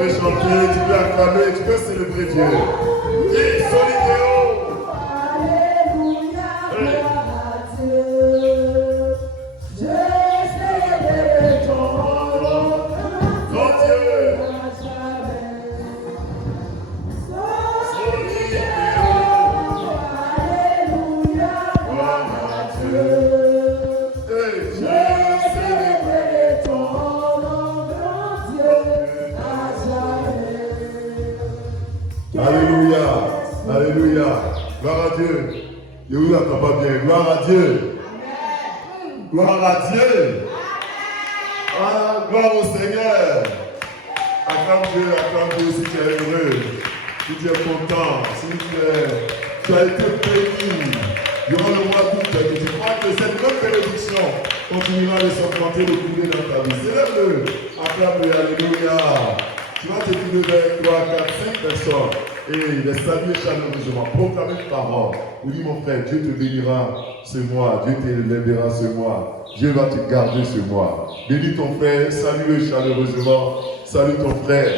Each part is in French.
peux chanter, tu peux acclamer, tu peux célébrer Dieu. Et solidéo. Alléluia, gloire à Dieu. Je célèbre ton nom, Grand Dieu. à jamais. Solidéo. Alléluia, gloire à Dieu. Et Je célèbre ton nom, grand Dieu, à jamais. Alléluia. Alléluia. Gloire à Dieu. Je vous entends pas bien. Gloire à Dieu. Gloire à Dieu. Ah, gloire au Seigneur. Acclame Dieu si tu es heureux, si tu es content, si tu as été béni durant le mois d'août. Je crois que cette même bénédiction continuera de s'augmenter, de couler dans ta vie. Célèbre-le. Acclame-le. Alléluia. Tu vas te dire vers 3, 4, 5 personnes et les saluer chaleureusement. Proclamer une parole. Vous dites, mon frère, Dieu te bénira ce mois. Dieu t'élèvera ce mois. Dieu va te garder ce mois. Bénis ton frère. Salue-le chaleureusement. Salue ton frère.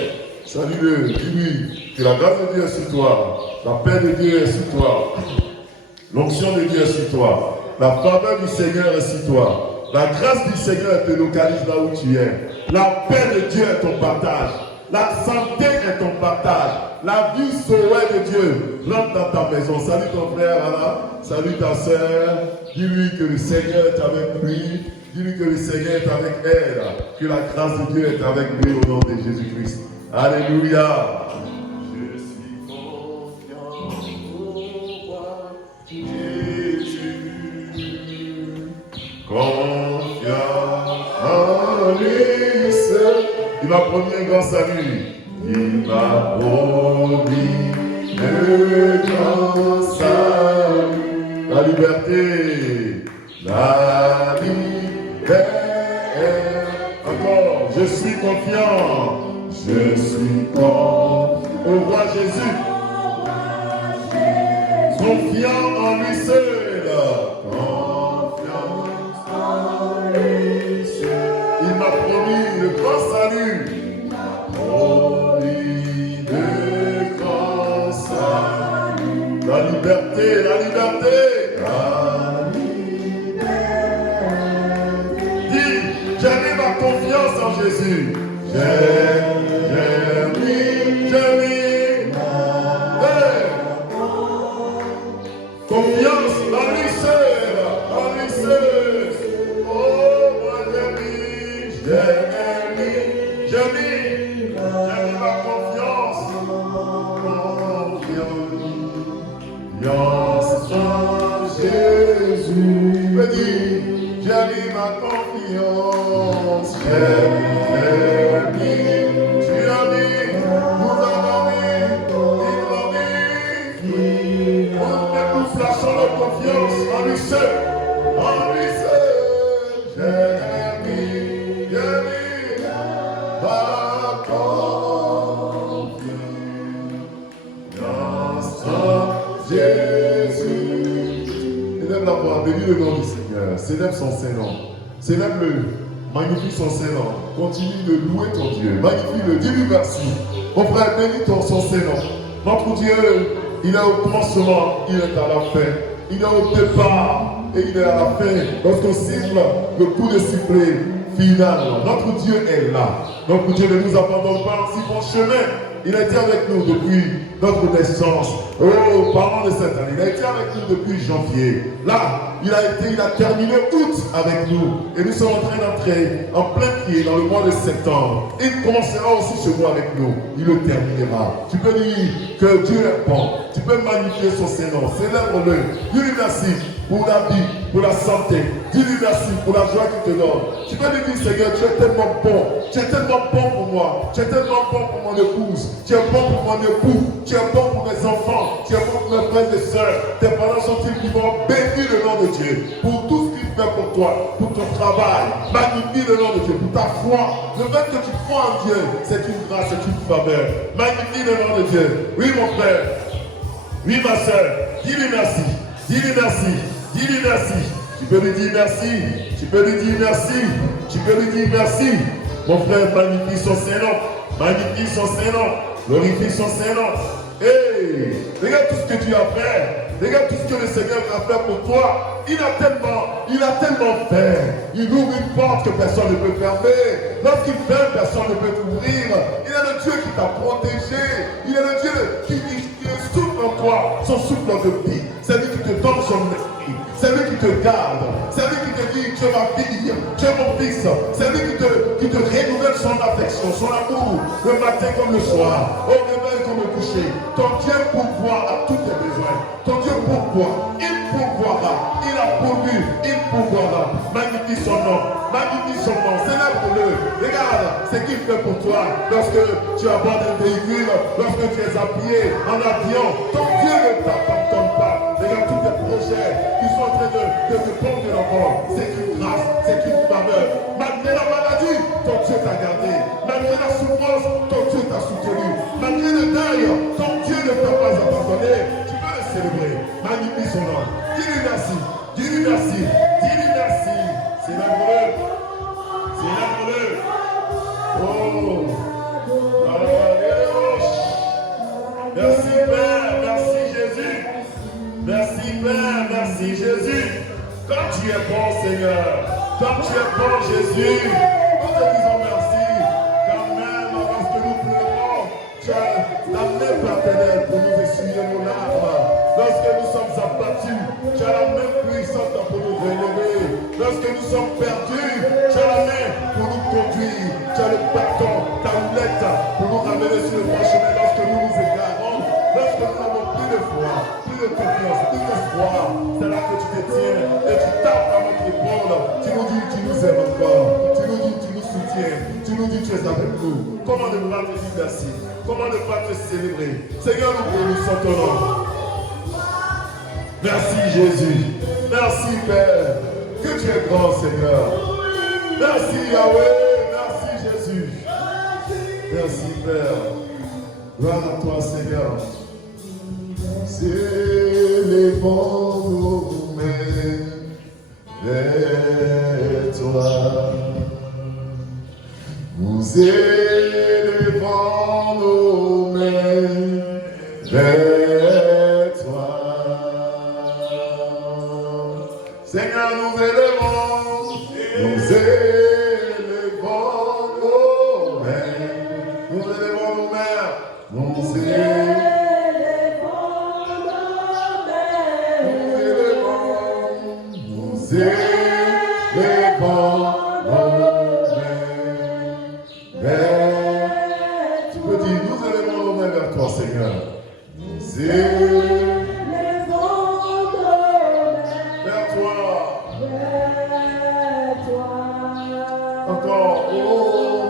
Salue-le. Dis-lui que la grâce de Dieu est sur toi. La paix de Dieu est sur toi. L'onction de Dieu est sur toi. La faveur du Seigneur est sur toi. La grâce du Seigneur te localise là où tu es. La paix de Dieu est ton partage. La santé est ton partage. La vie sauvée de Dieu rentre dans ta maison. Salut ton frère Anna. Salut ta soeur. Dis-lui que le Seigneur est avec lui. Dis-lui que le Seigneur est avec elle. Que la grâce de Dieu est avec lui au nom de Jésus-Christ. Alléluia. Je suis confiant au roi Jésus. Confiant en lui seul. Il m'a promis un grand salut. Il m'a promis un grand salut. La liberté. La liberté. Encore. Je suis confiant. Je suis confiant au roi Jésus. Confiant en lui seul. Il m'a promis le grand salut. Il m'a promis le grand salut. La liberté, la liberté. La liberté. Dis, j'ai mis ma confiance en Jésus. J'ai mis. Confiance en lui seul. En lui seul. Oh, moi j'ai mis ma confiance en Jésus. Me dis, j'ai mis ma confiance. Tu as mis, nous avons mis, nous flashons notre confiance en lui seul. En lui seul, j'ai mis ma confiance en Jésus. Élève la voix, bénis le nom du Seigneur, célèbre son Saint-Nom, célèbre-le, magnifie son Saint-Nom, continue de louer ton Dieu, magnifie-le, dis-lui merci. Mon frère, bénis son Saint-Nom. Notre Dieu, il est au commencement, il est à la fin, il est au départ et il est à la fin. Lorsqu'on siffle le coup de sifflet final, notre Dieu est là. Notre Dieu ne nous abandonne pas en si bon chemin. Il a été avec nous depuis notre naissance. Oh, parlons de cette année. Il a été avec nous depuis janvier. Là, il a terminé août avec nous. Et nous sommes en train d'entrer en plein pied dans le mois de septembre. Il commencera aussi ce mois avec nous. Il le terminera. Tu peux dire que Dieu est bon. Tu peux magnifier son Saint-Nom. Célèbre-le. Dis-lui merci pour la vie, pour la santé. Dis-lui merci pour la joie qu'il te donne. Tu peux lui dire, Seigneur, tu es tellement bon. Tu es tellement bon pour moi. Tu es tellement bon pour mon épouse. Tu es bon pour mon époux. Tu es bon pour mes enfants. Tu es bon pour mes frères et sœurs. Tes parents sont-ils vivants? Bénis le nom de Dieu pour tout ce qu'il fait pour toi, pour ton travail. Magnifie le nom de Dieu pour ta foi. Le fait que tu crois en Dieu, c'est une grâce, c'est une faveur. Magnifie le nom de Dieu. Oui, mon frère. Oui, ma soeur. Dis-lui merci. Dis-lui merci. Dis-lui merci. Tu peux lui dire merci. Tu peux lui dire merci. Tu peux lui dire merci. Mon frère, magnifie son Saint-Nom. Magnifie son Saint-Nom. Glorifie son Saint-Nom. Hey, regarde tout ce que tu as fait. Regarde tout ce que le Seigneur a fait pour toi. Il a tellement fait. Il ouvre une porte que personne ne peut fermer. Lorsqu'il ferme, personne ne peut t'ouvrir. Il est le Dieu qui t'a protégé. Il est le Dieu qui souffle en toi son souffle de vie. C'est lui qui te donne son esprit. C'est lui qui te garde. C'est lui qui te dit, tu es ma fille, tu es mon fils. C'est lui qui te renouvelle son affection, son amour, le matin comme le soir, au réveil comme au coucher. Ton Dieu pourvoit à tous tes besoins. Ton Dieu pourvoit. Il pourvoira. Il a pourvu. Il pourvoira. Magnifie son nom. Magnifie son nom. Célèbre-le. Regarde ce qu'il fait pour toi. Lorsque tu abordes un véhicule, lorsque tu es appuyé en avion, ton Dieu ne t'abandonne pas. Regarde tous tes projets qui sont en train de te prendre de l'envol. C'est une grâce, c'est une faveur. Malgré la maladie, ton Dieu t'a gardé. Malgré la souffrance, ton Dieu t'a soutenu. Malgré le deuil, ton Dieu ne t'a pas abandonné. Tu peux le célébrer. Magnifie son nom. Dis-lui merci. Dis-lui merci. Dis-lui merci. Célèbre-le. Célèbre-le. Oh. Merci Père. Merci Jésus. Merci Père, merci Jésus. Comme tu es bon Seigneur, comme tu es bon Jésus, nous te disons merci. Quand même, lorsque nous pleurons, tu as la main paternelle pour nous essuyer nos larmes. Lorsque nous sommes abattus, tu as la main puissante pour nous relever. Lorsque nous sommes perdus, tu as la main pour nous conduire. Tu as le bâton, ta houlette pour nous ramener sur le droit chemin lorsque nous nous égarons. Lorsque nous n'avons plus de foi, plus de confiance, plus d'espoir, c'est là que tu te tiens et tu tapes à notre épaule. Tu nous dis, tu nous aimes encore. Tu nous dis, tu nous soutiens. Tu nous dis, tu es avec nous. Comment ne pas te dire merci? Comment ne pas te célébrer? Seigneur, nous bénissons ton nom. Merci Jésus. Merci Père. Que tu es grand Seigneur. Merci Yahweh. Merci Jésus. Merci Père. Gloire à toi Seigneur. Célébrons nos mains vers toi. Nous élevons nos mains vers toi. Seigneur, nous élevons nos mains. Nous élevons nos mains. Nous élevons. Tu peux dire, nous élevons nos mains vers toi, Seigneur. Nous élevons vers toi. Encore, oh,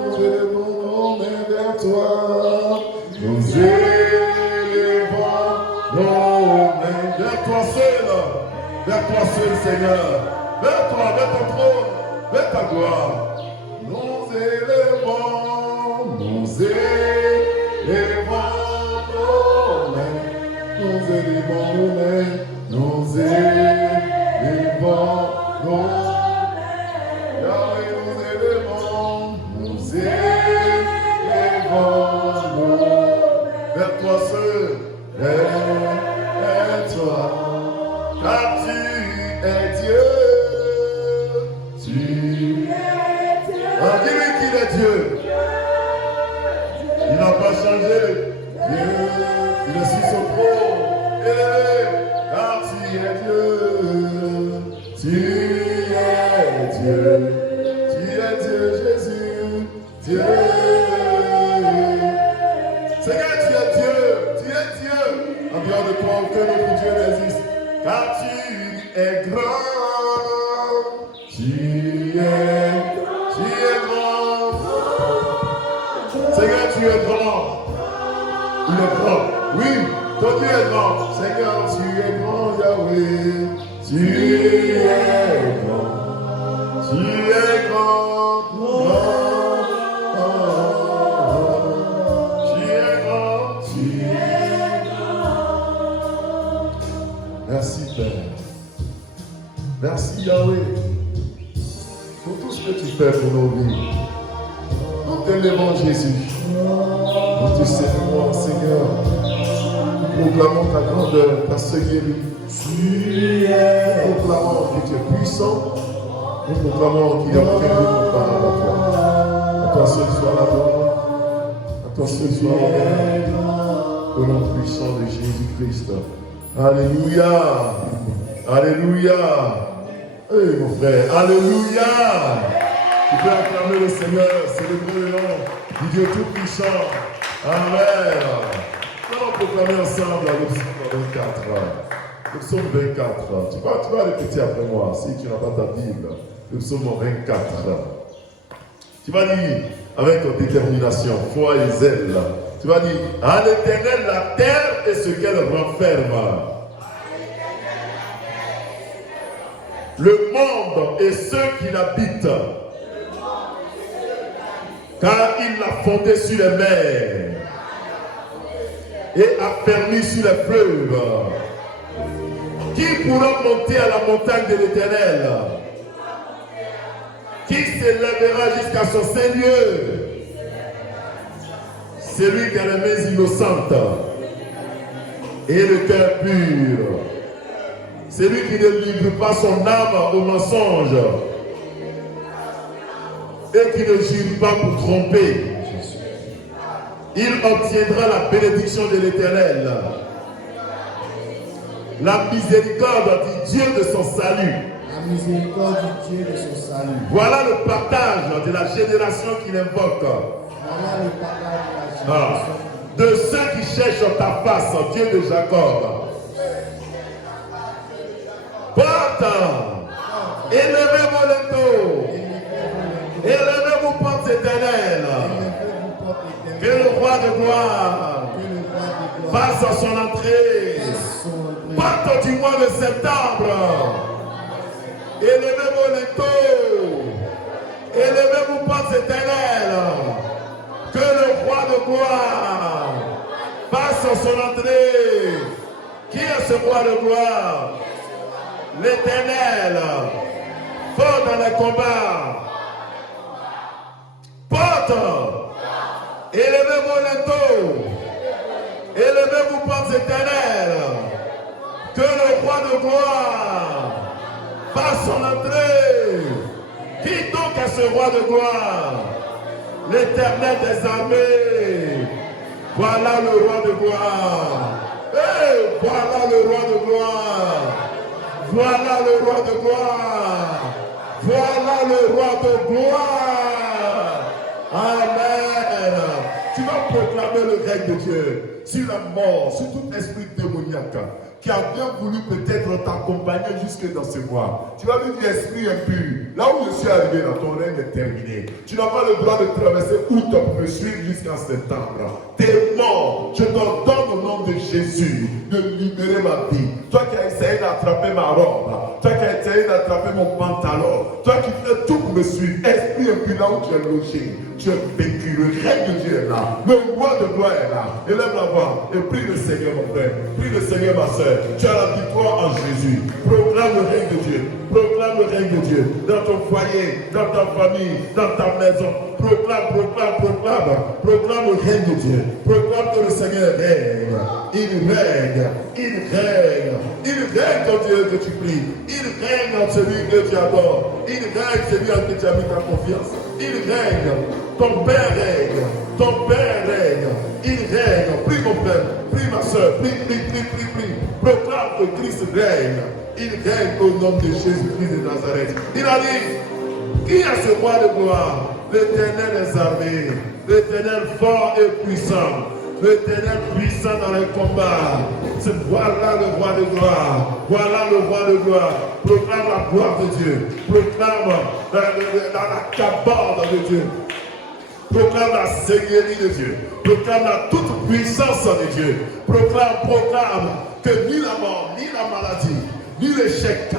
nous élevons nos mains vers toi. Nous élevons nos mains vers toi seul. Vers toi seul, Seigneur. Vers toi, vers ton trône, vers ta gloire. Nous élevons nos mains. Nous élevons nos mains. Nous élevons nos mains. Yahweh, nous élevons nos mains. Vers toi seul, vers toi. Car tu es Dieu. Dis-lui qu'il est Dieu. Il n'a pas changé. Dieu, il est sur son trône. Car tu es Dieu. Tu es Dieu. Tu es Dieu, Jésus. Dieu. Seigneur, tu es Dieu. Tu es Dieu. En dehors de toi, aucun autre Dieu n'existe. Car tu es grand. Tu es grand. Seigneur, tu es grand. Il est grand. Oui, toi tu es grand. Seigneur, tu es grand, Yahweh. Tu es grand. Tu es grand. Tu es grand. Tu es grand. Merci Père. Merci Yahweh. Pour tout ce que tu fais pour nos vies. Nous t'élevons Jésus. te célébrons, Seigneur. Nous proclamons ta grandeur, ta seule guérie. Nous proclamons que tu es puissant. Nous proclamons qu'il n'y a aucun autre par à toi. À toi seul soit la gloire. À toi seul soit l'honneur. Au nom puissant de Jésus-Christ. Alléluia. Alléluia. Hey mon frère, Alléluia. Tu peux acclamer le Seigneur, célébrer le nom du Dieu Tout-Puissant. Amen. Nous allons proclamer ensemble le psaume 24. Le psaume 24. Tu vas répéter après moi si tu n'as pas ta Bible. Le psaume 24. Tu vas dire avec détermination, foi et zèle. Tu vas dire à l'Éternel la terre et ce qu'elle renferme. Le monde et ceux qui l'habitent. Car il l'a fondé sur les mers et a permis sur les fleuves. Qui pourra monter à la montagne de l'Éternel? Qui s'élèvera jusqu'à son saint lieu? Celui qui a les mains innocentes et le cœur pur. Celui qui ne livre pas son âme au mensonge et qui ne jure pas pour tromper. Il obtiendra la bénédiction de l'Éternel, la miséricorde du Dieu de son salut. La miséricorde du Dieu de son salut. Voilà le partage de la génération qu'il invoque. Voilà le partage de la génération. De ceux qui cherchent ta face, Dieu de Jacob. Porte, élevez-vous le dos, élevez-vous portes éternelles. Que le roi de gloire passe à son entrée. Porte du mois de septembre. Élevez-vous les taux. Élevez-vous portes éternelles. Que le roi de gloire passe à son entrée. Qui est ce roi de gloire? L'Éternel. Fort dans les combats. Porte. Élevez-vous les taux. Élevez-vous portes éternelles. Que le roi de gloire passe son entrée. Qui donc est ce roi de gloire? L'Éternel des armées. Voilà le roi de gloire. Hey, voilà le roi de gloire. Voilà le roi de gloire. Voilà le roi de gloire. Amen. Tu vas proclamer le règne de Dieu sur la mort, sur tout esprit démoniaque qui a bien voulu peut-être t'accompagner jusque dans ce mois. Tu vas lui dire, esprit impur, là où je suis arrivé, là, ton règne est terminé. Tu n'as pas le droit de traverser août pour me suivre jusqu'en septembre. T'es mort. Je t'ordonne au nom de Jésus de libérer ma vie. Toi qui as essayé d'attraper ma robe, toi qui as essayé d'attraper mon pantalon, toi qui fais tout pour me suivre, esprit impur, là où tu es logé, tu es vécu. Le règne de Dieu est là. Le roi de gloire est là. Élève la voix et prie le Seigneur, mon frère. Prie le Seigneur, ma soeur. Tu as la victoire en Jésus. Proclame le règne de Dieu. Proclame le règne de Dieu. Dans ton foyer, dans ta famille, dans ta maison. Proclame, proclame, proclame. Proclame le règne de Dieu. Proclame que le Seigneur règne. Il règne. Il règne. Il règne quand Dieu que tu pries. Il règne en celui que tu adores. Il règne celui en qui tu as mis ta confiance. Il règne. Ton Père règne. Ton Père règne. Il règne. Prie mon frère. Prie ma soeur. Prie, prie, prie, prie, prie. Proclame que Christ règne. Il règne au nom de Jésus-Christ de Nazareth. Il a dit, qui est ce roi de gloire? L'Éternel des armées. L'Éternel fort et puissant. L'Éternel puissant dans les combats. Voilà le roi de gloire. Voilà le roi de gloire. Proclame la gloire de Dieu. Proclame la cabane de Dieu. Proclame la seigneurie de Dieu. Proclame la toute puissance de Dieu. Proclame que ni la mort, ni la maladie, ni l'échec,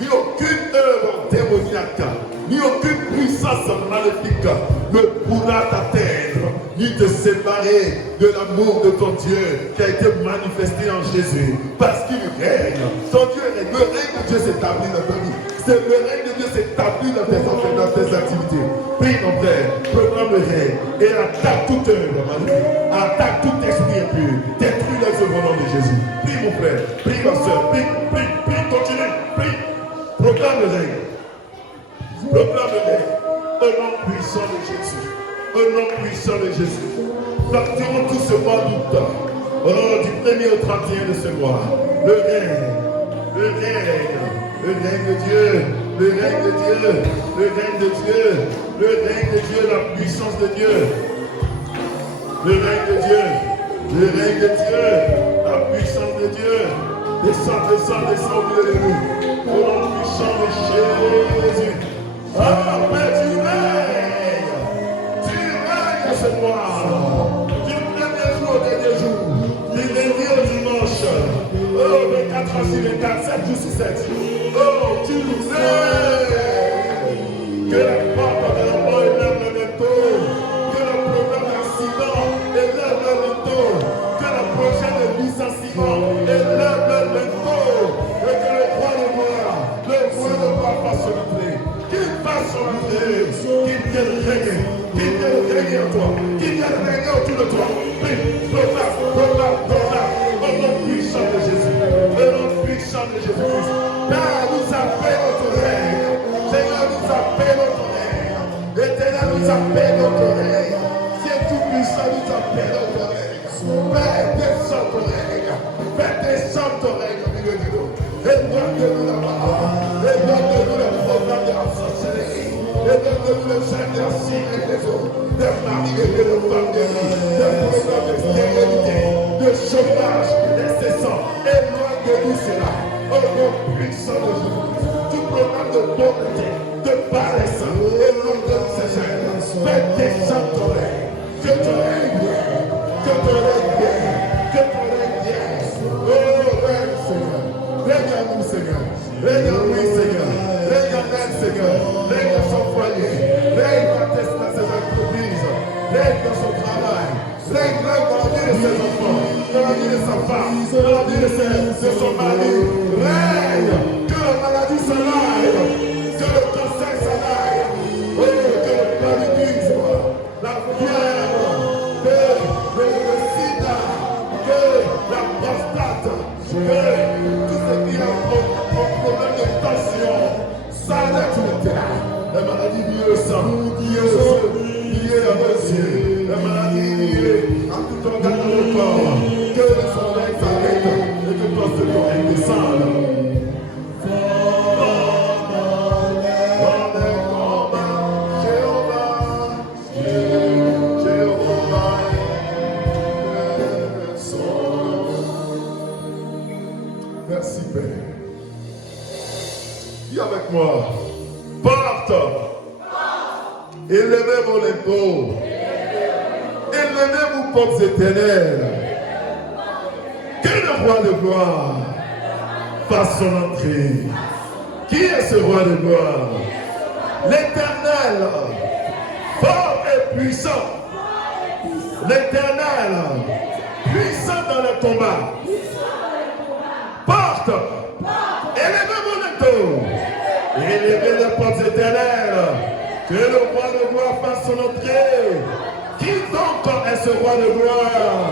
ni aucune œuvre démoniaque, ni aucune puissance maléfique ne pourra t'atteindre, ni te séparer de l'amour de ton Dieu qui a été manifesté en Jésus. Parce qu'il règne. Ton Dieu règne. Le règne de Dieu s'établit dans ta vie. Le règne de Dieu s'établit dans tes affaires, dans tes activités. Prie mon frère, proclame le règne et attaque toute œuvre maléfique. attaque tout esprit impur. Détruis les œuvres au nom de Jésus. Prie mon frère, prie ma soeur, prie, continue, prie. Proclame le règne. Proclame le règne. Au nom puissant de Jésus. Au nom puissant de Jésus. Durant tout ce mois d'août, du 1er au 31 de ce mois, le règne de Dieu, le règne de Dieu, le règne de Dieu, le règne de Dieu, la puissance de Dieu, le règne de Dieu, le règne de Dieu, la puissance de Dieu, descend au milieu de nous, au nom puissant de Jésus. Ah, mais tu règnes ce mois, du premier jour au dernier jour, du lundi au dimanche, oh, 24 heures sur 24, 7 jours sur 7. Oh, tu nous aides. Que la porte de la mort élève le métaux. Que le problème d'accident élève le métaux. Que le projet de licenciement élève le métaux. Et que le roi de gloire fasse rentrer. Qu'il fasse rentrer. Qu'il vienne régner. Qu'il vienne régner en toi. Qu'il vienne régner autour de toi. Prie, proclame. Au nom puissant de Jésus. Au nom puissant de Jésus-Christ. Père, nous appelle notre règne. Seigneur, nous appelle notre règne. Éternel, nous appelle notre règne. Dieu tout-puissant, nous appelle notre règne. Père, descends ton règne. Père, descends ton règne au milieu de nous. Éloigne-nous la parole. Éloigne-nous le programme de la sorcellerie. Éloigne-nous le chef de la cire et des eaux. Des maris et de femmes de vie. Des programmes de stérilité. De chômage incessant. Éloigne-nous cela. Au nom puissant de Jésus. Tout programme de pauvreté, de paresse, et non de sécheresse. Fais descendre ton règne. Que ton règne vienne. Que ton règne vienne. Que ton règne vienne. Oh, règne, Seigneur. Règne à nous, Seigneur. Règne à nous, Seigneur. Règne à elle, Seigneur. Règne à son foyer. Règne dans ses entreprises. Règne dans son travail. Règne dans la vie de ses enfants. Dans la vie de sa femme. Dans la vie de son mari. Règne. Que la maladie s'en aille. Que le cancer s'en aille. Oh, que le paludisme, la fièvre, que le sida, que la prostate, que tout ce qui a un problème de tension s'arrête sur le terrain. La maladie liée au sang, liée au feu, liée à nos yeux, la maladie liée à tout organe de notre corps. Que le sommeil s'arrête et que toi ce corps descende. Merci Père. Dis avec moi. Porte. Élevez vos linteaux. Élevez vos portes éternelles. Que le roi de gloire fasse son entrée. Qui est ce roi de gloire? L'Éternel, fort et puissant. L'Éternel, puissant dans le combat. Porte. Élevez vos linteaux. Élevez les portes éternelles. Que le roi de gloire fasse son entrée. Qui donc est ce roi de gloire?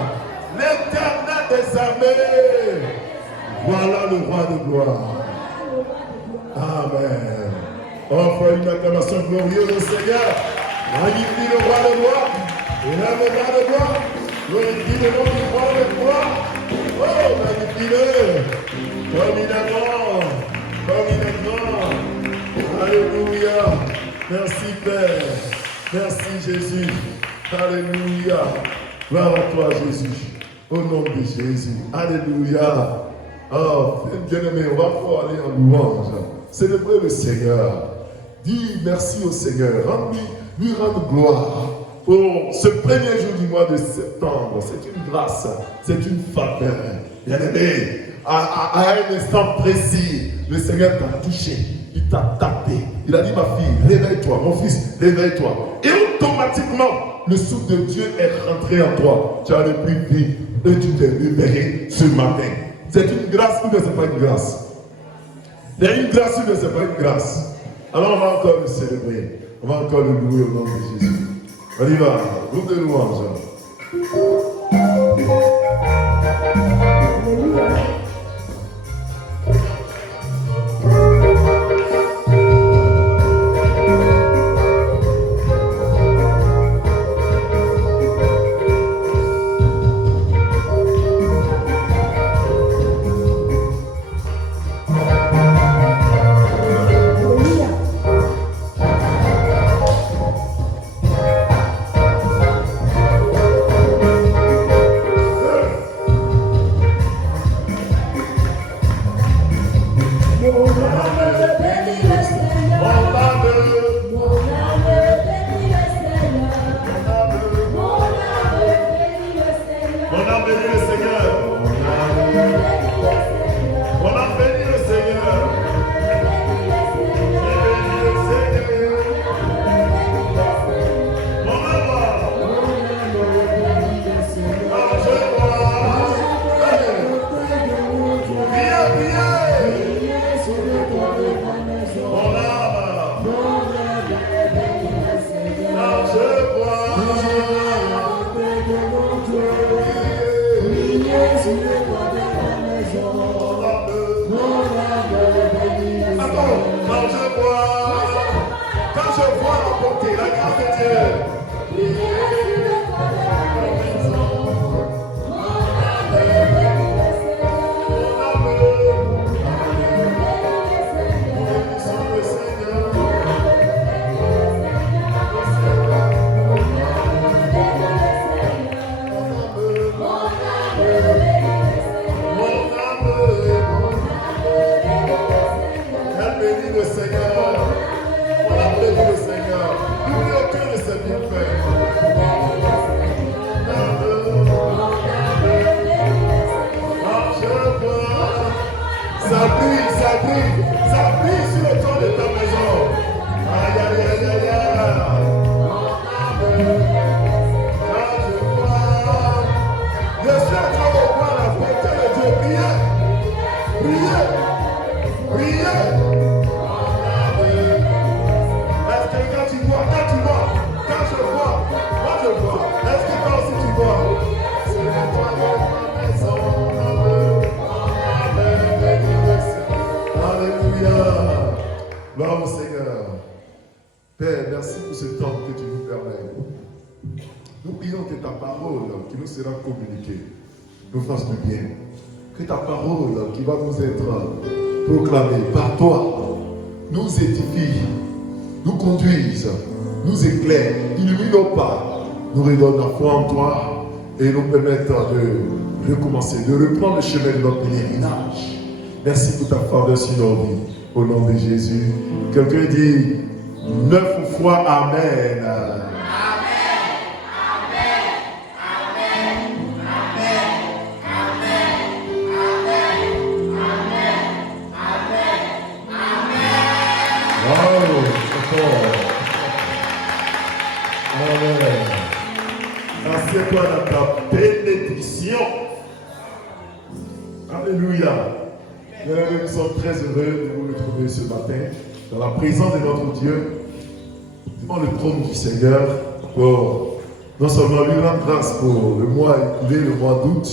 L'Éternel des armées. Voilà le roi de gloire. Amen. Offre une acclamation glorieuse au Seigneur. Magnifie le roi de gloire. Élève le roi de gloire. Glorifie le nom du roi de gloire. Oh, magnifie-le. Comme il est grand. Comme il est grand. Alléluia. Merci Père. Merci Jésus. Alléluia. Gloire à toi Jésus. Au nom de Jésus. Alléluia. Oh, bien-aimé, on va pouvoir aller en louange. Célébrer le Seigneur. Dis merci au Seigneur. Lui rendre gloire. Pour ce premier jour du mois de septembre, c'est une grâce, c'est une faveur. Bien-aimé, à un instant précis, le Seigneur t'a touché, il t'a tapé. Il a dit, ma fille, réveille-toi, mon fils, réveille-toi. Et automatiquement, le souffle de Dieu est rentré en toi. Tu as le plus vite et tu t'es libéré ce matin. C'est une grâce ou ne c'est pas une grâce? C'est une grâce ou ne c'est pas une grâce? Alors on va encore le célébrer. On va encore le louer au nom de Jésus. On y va, groupe de louanges. On a béni le Seigneur. On a béni le Seigneur. Quand je vois la bonté, la grâce de Dieu, ça brille sur le toit de ta maison. Aïe, aïe, aïe, aïe, aïe. Quand je vois, je suis en train de voir la bonté de Dieu. Priez. Est-ce que quand je vois, moi je vois. Est-ce que toi aussi tu vois? C'est le toit de ta maison. Alléluia. Gloire au Seigneur. Père, merci pour ce temps que tu nous permets. Nous prions que ta parole qui nous sera communiquée nous fasse du bien. Que ta parole qui va nous être proclamée par toi nous édifie, nous conduise, nous éclaire, illumine nos pas, nous redonne la foi en toi et nous permette de recommencer, de reprendre le chemin de notre pèlerinage. Merci pour ta faveur sur nos vies. Au nom de Jésus. Quelqu'un dit 9 fois Amen. Amen. Assieds-toi dans ta bénédiction. Alléluia. Nous sommes très heureux de vous retrouver ce matin dans la présence de notre Dieu, devant le trône du Seigneur, pour non seulement lui rendre grâce pour le mois écoulé, le mois d'août,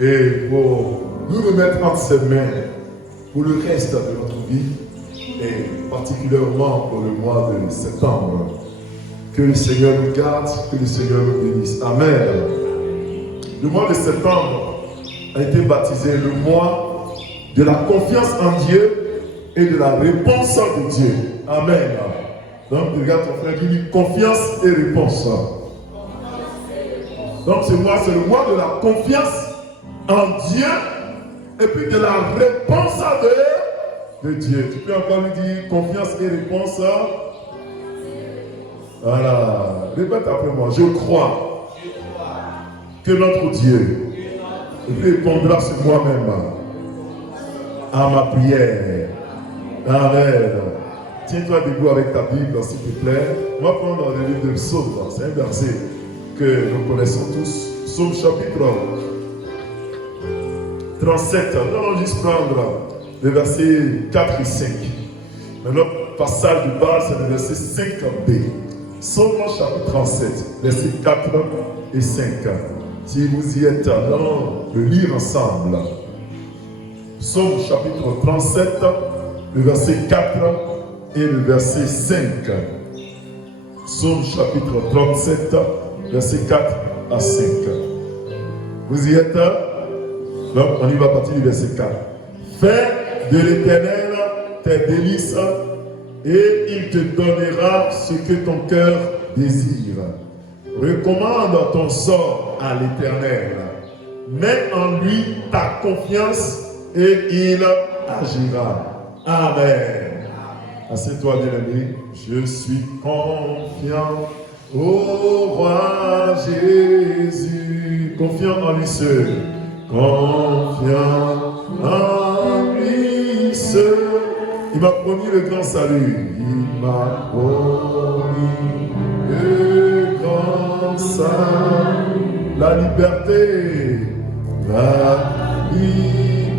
et pour nous remettre entre ses mains pour le reste de notre vie, et particulièrement pour le mois de septembre. Que le Seigneur nous garde, que le Seigneur nous bénisse. Amen. Le mois de septembre a été baptisé le mois de la confiance en Dieu et de la réponse de Dieu. Amen. Donc, regarde ton frère qui dit confiance et réponse. Donc, ce mois, c'est le mois de la confiance en Dieu et puis de la réponse de Dieu. Tu peux encore lui dire confiance et réponse. Voilà. Répète après moi. Je crois que notre Dieu répondra sur moi-même à ma prière. Amen. Tiens-toi debout avec ta Bible, s'il te plaît. On va prendre le livre de Psaume. C'est un verset que nous connaissons tous. Psaume chapitre 37. Nous allons juste prendre les versets 4 et 5. Notre passage du bas, c'est le verset 5b. Psaume chapitre 37, versets 4 et 5. Si vous y êtes, nous allons le lire ensemble. Psaume chapitre 37, le verset 4 et le verset 5. Psaume chapitre 37, verset 4 à 5. Vous y êtes? Donc on y va à partir du verset 4. Fais de l'Éternel tes délices et il te donnera ce que ton cœur désire. Recommande ton sort à l'Éternel. Mets en lui ta confiance et il agira. Amen. Assieds-toi, bien-aimé. Je suis confiant Ô roi Jésus, confiant en lui seul, confiant en lui seul. Il m'a promis le grand salut. Il m'a promis le grand salut. La liberté. La liberté.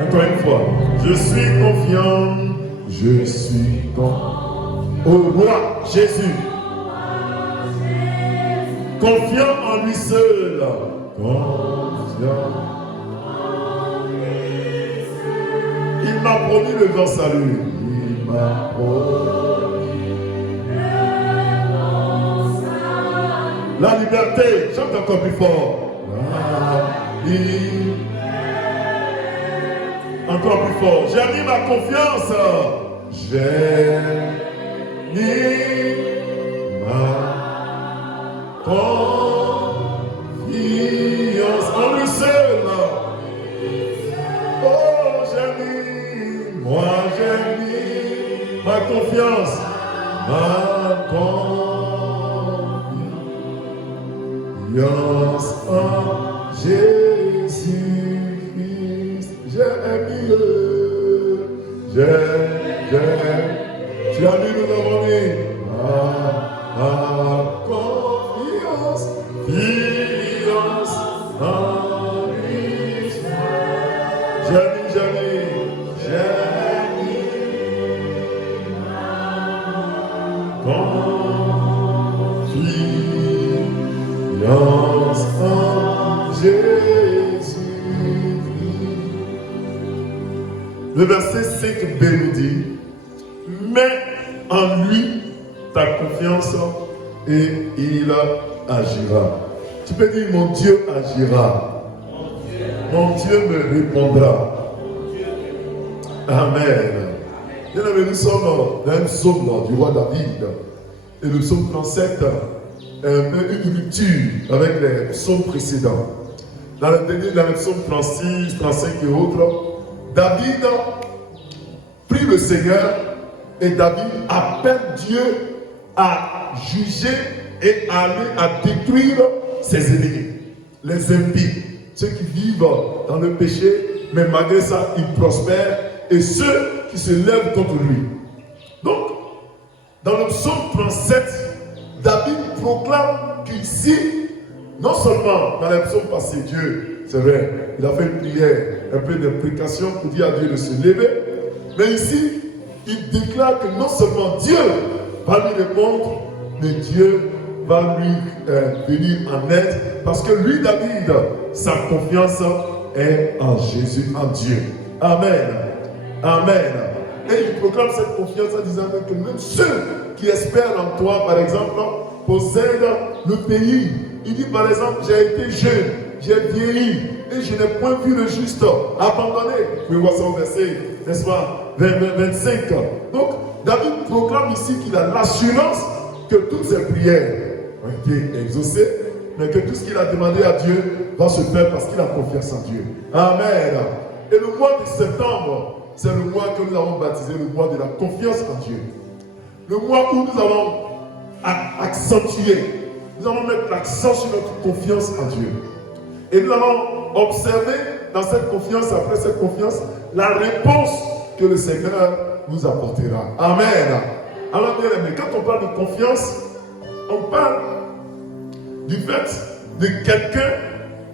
Encore une fois. Je suis confiant. Je suis confiant. Au roi Jésus. Confiant en lui seul. Confiant. Il m'a promis le grand salut. Il m'a promis le grand salut. La liberté, chante encore plus fort. La liberté. Encore plus fort. J'ai mis ma confiance. J'ai mis ma confiance en lui seul. Oh, j'ai mis, moi j'ai mis ma confiance, en Jésus-Christ. J'ai mis, tu as mis, nous avons mis ma confiance en lui. J'ai mis confiance en Jésus. Le verset 5b nous dit, mets en lui ta confiance et il agira. Tu peux dire, mon Dieu agira. Mon Dieu me répondra. Amen. Bien aimé, nous sommes dans un psaume du roi David. Et le psaume 37 est un peu une rupture avec les psaumes précédents. Dans le dernier, dans le psaume 36, 35 et autres, David prie le Seigneur et David appelle Dieu à juger et à aller à détruire ses ennemis, les impies, ceux qui vivent dans le péché, mais malgré ça, ils prospèrent, et ceux qui se lèvent contre lui. Donc, dans le psaume 37, David proclame qu'ici, non seulement dans les psaumes passés, Dieu, c'est vrai, il a fait une prière, un peu d'imprécation pour dire à Dieu de se lever, mais ici, il déclare que non seulement Dieu va lui répondre, mais Dieu va lui venir en aide, parce que lui, David, sa confiance est en Jésus, en Dieu. Amen. Amen. Et il proclame cette confiance en disant que même ceux qui espèrent en toi, par exemple, possèdent le pays. Il dit par exemple, j'ai été jeune, j'ai vieilli, et je n'ai point vu le juste abandonné. Vous pouvez voir ça au verset, n'est-ce pas, 25. Donc, David proclame ici qu'il a l'assurance que toutes ses prières ont été exaucées, mais que tout ce qu'il a demandé à Dieu va se faire parce qu'il a confiance en Dieu. Amen. Et le mois de septembre, c'est le mois que nous avons baptisé le mois de la confiance en Dieu. Le mois où nous allons accentuer, nous allons mettre l'accent sur notre confiance en Dieu. Et nous allons observer dans cette confiance, après cette confiance, la réponse que le Seigneur nous apportera. Amen. Alors bien aimé, quand on parle de confiance, on parle du fait de quelqu'un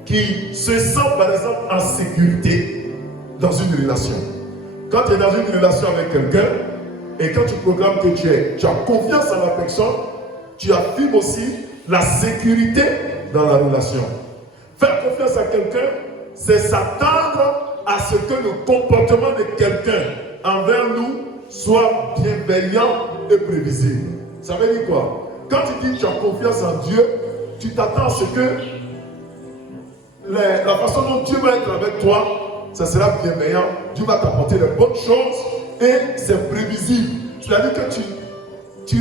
qui se sent par exemple en sécurité dans une relation. Quand tu es dans une relation avec quelqu'un et quand tu proclames que tu as confiance en la personne, tu affirmes aussi la sécurité dans la relation. Faire confiance à quelqu'un, c'est s'attendre à ce que le comportement de quelqu'un envers nous soit bienveillant et prévisible. Ça veut dire quoi? Quand tu dis que tu as confiance en Dieu, tu t'attends à ce que la façon dont Dieu va être avec toi, ça sera bienveillant. Dieu va t'apporter les bonnes choses et c'est prévisible. C'est-à-dire que tu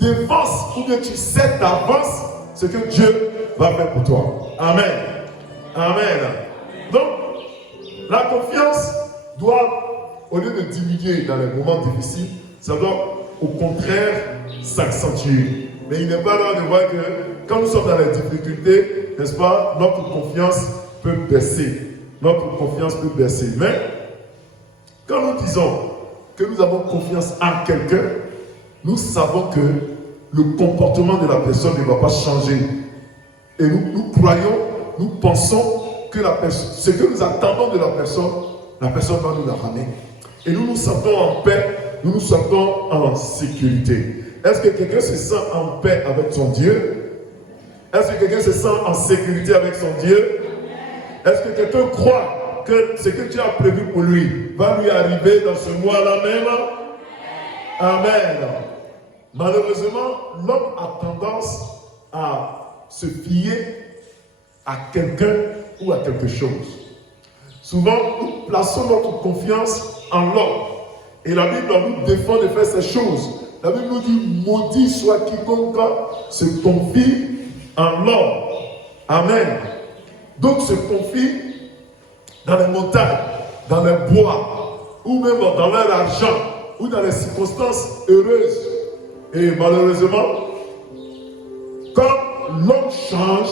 défenses ou bien tu sais d'avance ce que Dieu va faire pour toi. Amen. Amen. Donc, la confiance doit, au lieu de diminuer dans les moments difficiles, ça doit au contraire s'accentuer. Mais il n'est pas là de voir que quand nous sommes dans les difficultés, n'est-ce pas, notre confiance peut baisser. Notre confiance peut baisser. Mais quand nous disons que nous avons confiance en quelqu'un, nous savons que le comportement de la personne ne va pas changer. Et nous croyons, nous pensons que ce que nous attendons de la personne va nous la ramener. Et nous nous sentons en paix, nous nous sentons en sécurité. Est-ce que quelqu'un se sent en paix avec son Dieu? Est-ce que quelqu'un se sent en sécurité avec son Dieu? Est-ce que quelqu'un croit que ce que Dieu a prévu pour lui va lui arriver dans ce mois-là même? Amen. Malheureusement, l'homme a tendance à se fier à quelqu'un ou à quelque chose. Souvent, nous plaçons notre confiance en l'homme. Et la Bible nous défend de faire ces choses. La Bible nous dit, maudit soit quiconque se confie en l'homme. Amen. Donc se confie dans les montagnes, dans les bois, ou même dans leur argent, ou dans les circonstances heureuses. Et malheureusement, quand l'homme change,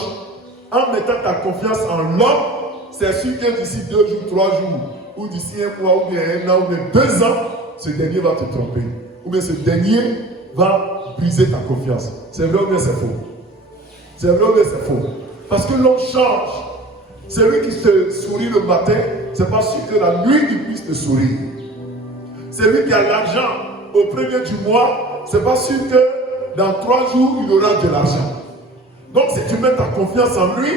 en mettant ta confiance en l'homme, c'est sûr que d'ici 2 jours, 3 jours, ou d'ici 1 mois, ou bien 1 an, ou bien 2 ans, ce dernier va te tromper. Ou bien ce dernier va briser ta confiance. C'est vrai ou bien c'est faux? C'est vrai ou bien c'est faux? Parce que l'homme change. Celui qui te sourit le matin, c'est pas sûr que la nuit il puisse te sourire. Celui qui a l'argent au premier du mois, c'est pas sûr que dans 3 jours il aura de l'argent. Donc si tu mets ta confiance en lui,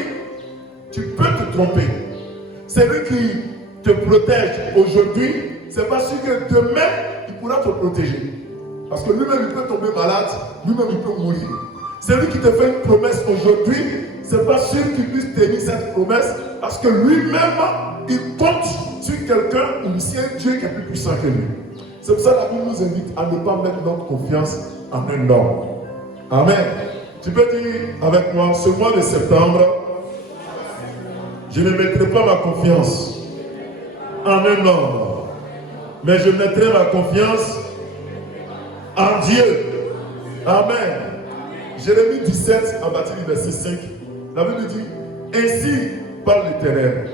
tu peux te tromper. Celui qui te protège aujourd'hui, c'est pas sûr que demain il pourra te protéger. Parce que lui-même il peut tomber malade, lui-même il peut mourir. Celui qui te fait une promesse aujourd'hui, c'est pas sûr qu'il puisse tenir cette promesse parce que lui-même il compte sur quelqu'un ou sur un Dieu qui est plus puissant que lui. C'est pour ça que la Bible nous invite à ne pas mettre notre confiance en un homme. Amen. Tu peux dire avec moi, ce mois de septembre, je ne mettrai pas ma confiance en un homme, mais je mettrai ma confiance en Dieu. Amen. Jérémie 17, à partir du verset 5, la Bible dit, ainsi parle l'Éternel,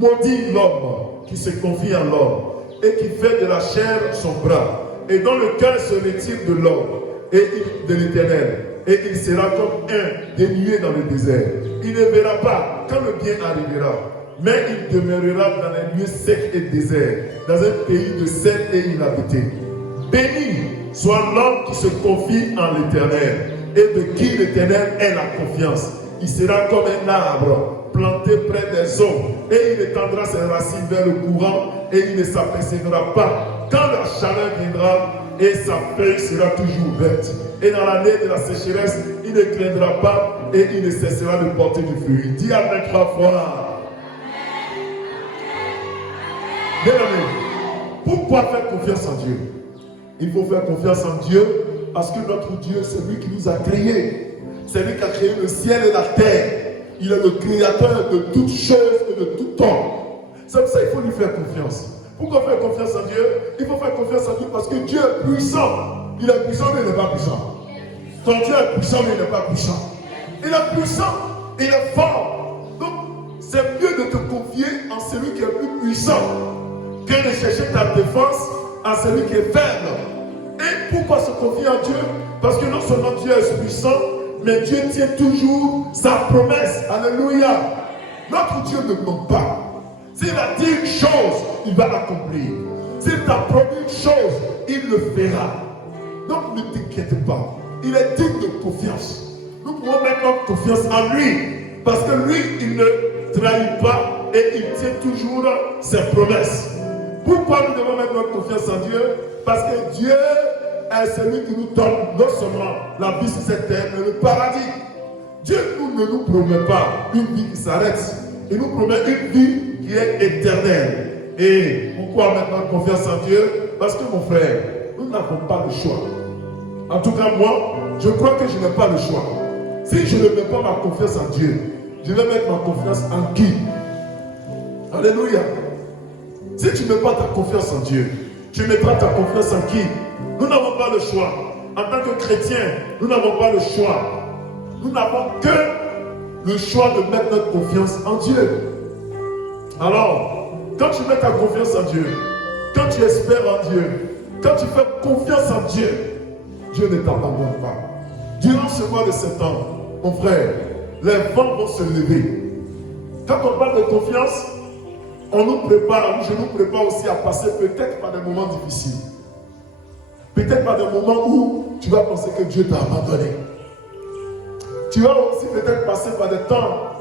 maudit l'homme qui se confie en l'homme et qui fait de la chair son bras, et dont le cœur se retire de l'homme et de l'Éternel, et il sera comme un dénué dans le désert. Il ne verra pas quand le bien arrivera, mais il demeurera dans les lieux secs et déserts, dans un pays de sel et inhabité. Béni soit l'homme qui se confie en l'Éternel, et de qui l'Éternel est la confiance. Il sera comme un arbre planté près des eaux, et il étendra ses racines vers le courant, et il ne s'apercevra pas quand la chaleur viendra, et sa feuille sera toujours verte. Et dans l'année de la sécheresse, il ne craindra pas, et il ne cessera de porter du fruit. Dis Amen 3 fois. Bien aimé, pourquoi faire confiance en Dieu? Il faut faire confiance en Dieu parce que notre Dieu, c'est lui qui nous a créés. C'est lui qui a créé le ciel et la terre. Il est le créateur de toutes choses et de tout temps. C'est pour ça qu'il faut lui faire confiance. Pourquoi faire confiance en Dieu? Il faut faire confiance en Dieu parce que Dieu est puissant. Il est puissant mais il n'est pas puissant. Ton Dieu est puissant mais il n'est pas puissant. Il est puissant, il est fort. Donc c'est mieux de te confier en celui qui est plus puissant que de chercher ta défense en celui qui est faible. Et pourquoi se confier en Dieu? Parce que non seulement Dieu est puissant, mais Dieu tient toujours sa promesse. Alléluia. Notre Dieu ne ment pas. S'il a dit une chose, il va l'accomplir. S'il t'a promis une chose, il le fera. Donc ne t'inquiète pas. Il est digne de confiance. Nous pouvons mettre notre confiance en lui. Parce que lui, il ne trahit pas et il tient toujours ses promesses. Pourquoi nous devons mettre notre confiance en Dieu? Parce que Dieu est celui qui nous donne non seulement la vie sur cette terre, mais le paradis. Dieu ne nous promet pas une vie qui s'arrête. Il nous promet une vie qui est éternelle. Et pourquoi mettre notre confiance en Dieu? Parce que mon frère, nous n'avons pas le choix. En tout cas, moi, je crois que je n'ai pas le choix. Si je ne mets pas ma confiance en Dieu, je vais mettre ma confiance en qui? Alléluia. Si tu ne mets pas ta confiance en Dieu, tu mettras ta confiance en qui? Nous n'avons pas le choix. en tant que chrétiens, nous n'avons pas le choix. Nous n'avons que le choix de mettre notre confiance en Dieu. Alors, quand tu mets ta confiance en Dieu, quand tu espères en Dieu, quand tu fais confiance en Dieu, Dieu ne t'abandonne pas. Durant ce mois de septembre, mon frère, les vents vont se lever. Quand on parle de confiance, on nous prépare, je nous prépare aussi à passer peut-être par des moments difficiles. Peut-être par des moments où tu vas penser que Dieu t'a abandonné. Tu vas aussi peut-être passer par des temps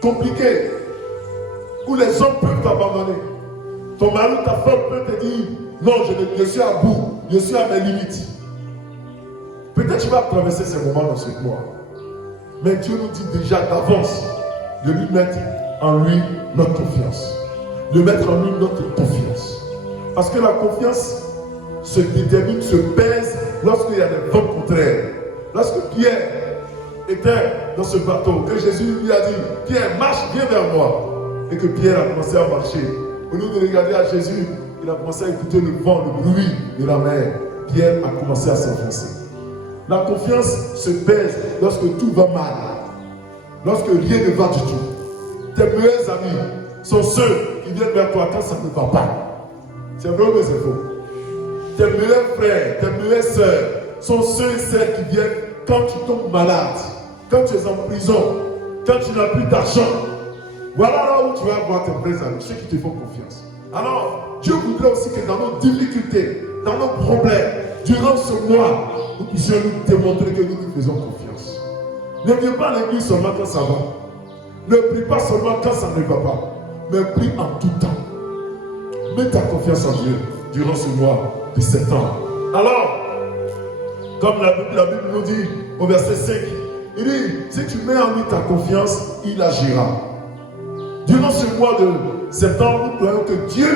compliqués où les hommes peuvent t'abandonner. Ton mari, ta femme peut te dire, non, je suis à bout, je suis à mes limites. Peut-être tu vas traverser ces moments dans ce mois. Mais Dieu nous dit déjà d'avance de lui mettre en lui notre confiance. De mettre en lui notre confiance. Parce que la confiance se détermine, se pèse lorsqu'il y a des vents contraires. Lorsque Pierre était dans ce bateau, que Jésus lui a dit, Pierre, marche, viens vers moi. Et que Pierre a commencé à marcher. Au lieu de regarder à Jésus, il a commencé à écouter le vent, le bruit de la mer. Pierre a commencé à s'enfoncer. La confiance se pèse lorsque tout va mal. Lorsque rien ne va du tout. Tes meilleurs amis sont ceux qui viennent vers toi quand ça ne va pas. C'est vrai ou c'est faux? Tes meilleurs frères, tes meilleures sœurs sont ceux et celles qui viennent quand tu tombes malade, quand tu es en prison, quand tu n'as plus d'argent. Voilà là où tu vas avoir tes vrais amis, ceux qui te font confiance. Alors, Dieu voudrait aussi que dans nos difficultés, dans nos problèmes, durant ce mois, nous puissions nous démontrer que nous nous faisons confiance. Ne viens pas à l'église seulement quand ça va. Ne prie pas seulement quand ça ne va pas, mais prie en tout temps. Mets ta confiance en Dieu durant ce mois de septembre. Alors, comme la Bible nous dit au verset 5, il dit, si tu mets en lui ta confiance, il agira. Durant ce mois de septembre, nous croyons que Dieu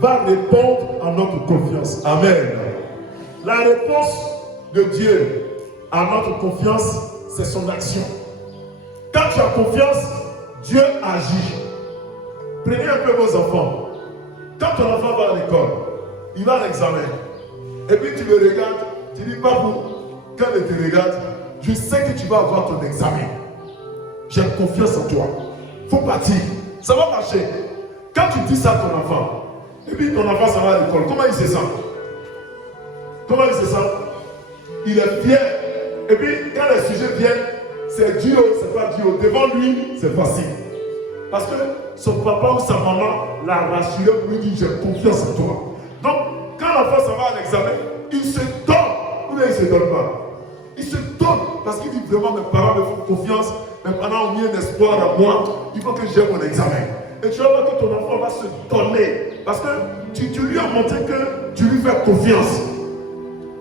va répondre à notre confiance. Amen. La réponse de Dieu à notre confiance, c'est son action. Quand tu as confiance, Dieu agit. Prenez un peu vos enfants. Quand ton enfant va à l'école, il va à l'examen. Et puis tu le regardes, tu dis, Babou, quand il te regarde, je sais que tu vas avoir ton examen. J'ai confiance en toi. Il faut partir. Ça va marcher. Quand tu dis ça à ton enfant, et puis ton enfant s'en va à l'école, comment il se sent? Comment il se sent? Il est fier. Et puis quand les sujets viennent, c'est dur, c'est pas dur. Devant lui, c'est facile. Parce que son papa ou sa maman l'a rassuré pour lui dire, j'ai confiance en toi. Donc, quand l'enfant s'en va à l'examen, il se donne. Ou bien il ne se donne pas. Il se donne parce qu'il dit vraiment, mes parents me font confiance, mes parents ont mis un espoir en moi, il faut que j'aie mon examen. Et tu vas voir que ton enfant va se donner parce que tu lui as montré que tu lui fais confiance.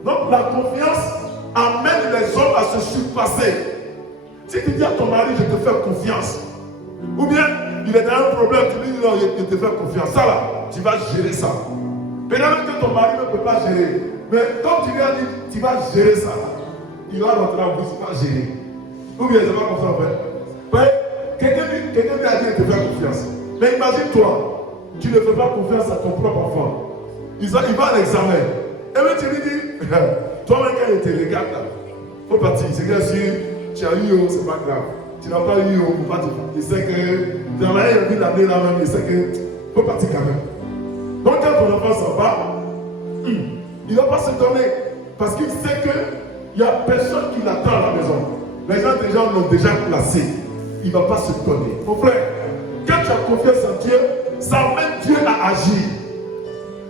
Donc la confiance amène les hommes à se surpasser. Si tu dis à ton mari, je te fais confiance, ou bien il est dans un problème, tu lui dis non, je te fais confiance, ça là, tu vas gérer ça. Peut-être que ton mari ne peut pas gérer, mais comme tu lui as dit, tu vas gérer ça, il va rentrer en bouche, il va gérer. Ou bien c'est pas comme ça en fait. Ouais, quelqu'un lui a dit de te faire confiance. Mais imagine-toi, tu ne fais pas confiance à ton propre enfant. Il va à l'examen. Et puis tu lui dis, toi-même quand il te regarde là, il faut partir. C'est bien sûr, tu as eu, c'est pas grave. Tu n'as pas eu, il faut partir. Il sait que, tu n'as rien envie d'amener là même, il sait que, il faut partir quand même. Donc quand ton enfant s'en va, il ne va pas se donner. Parce qu'il sait qu'il n'y a personne qui l'attend à la maison. Les gens l'ont déjà placé. Il ne va pas se donner. Mon frère, quand tu as confiance en Dieu, ça amène Dieu à agir.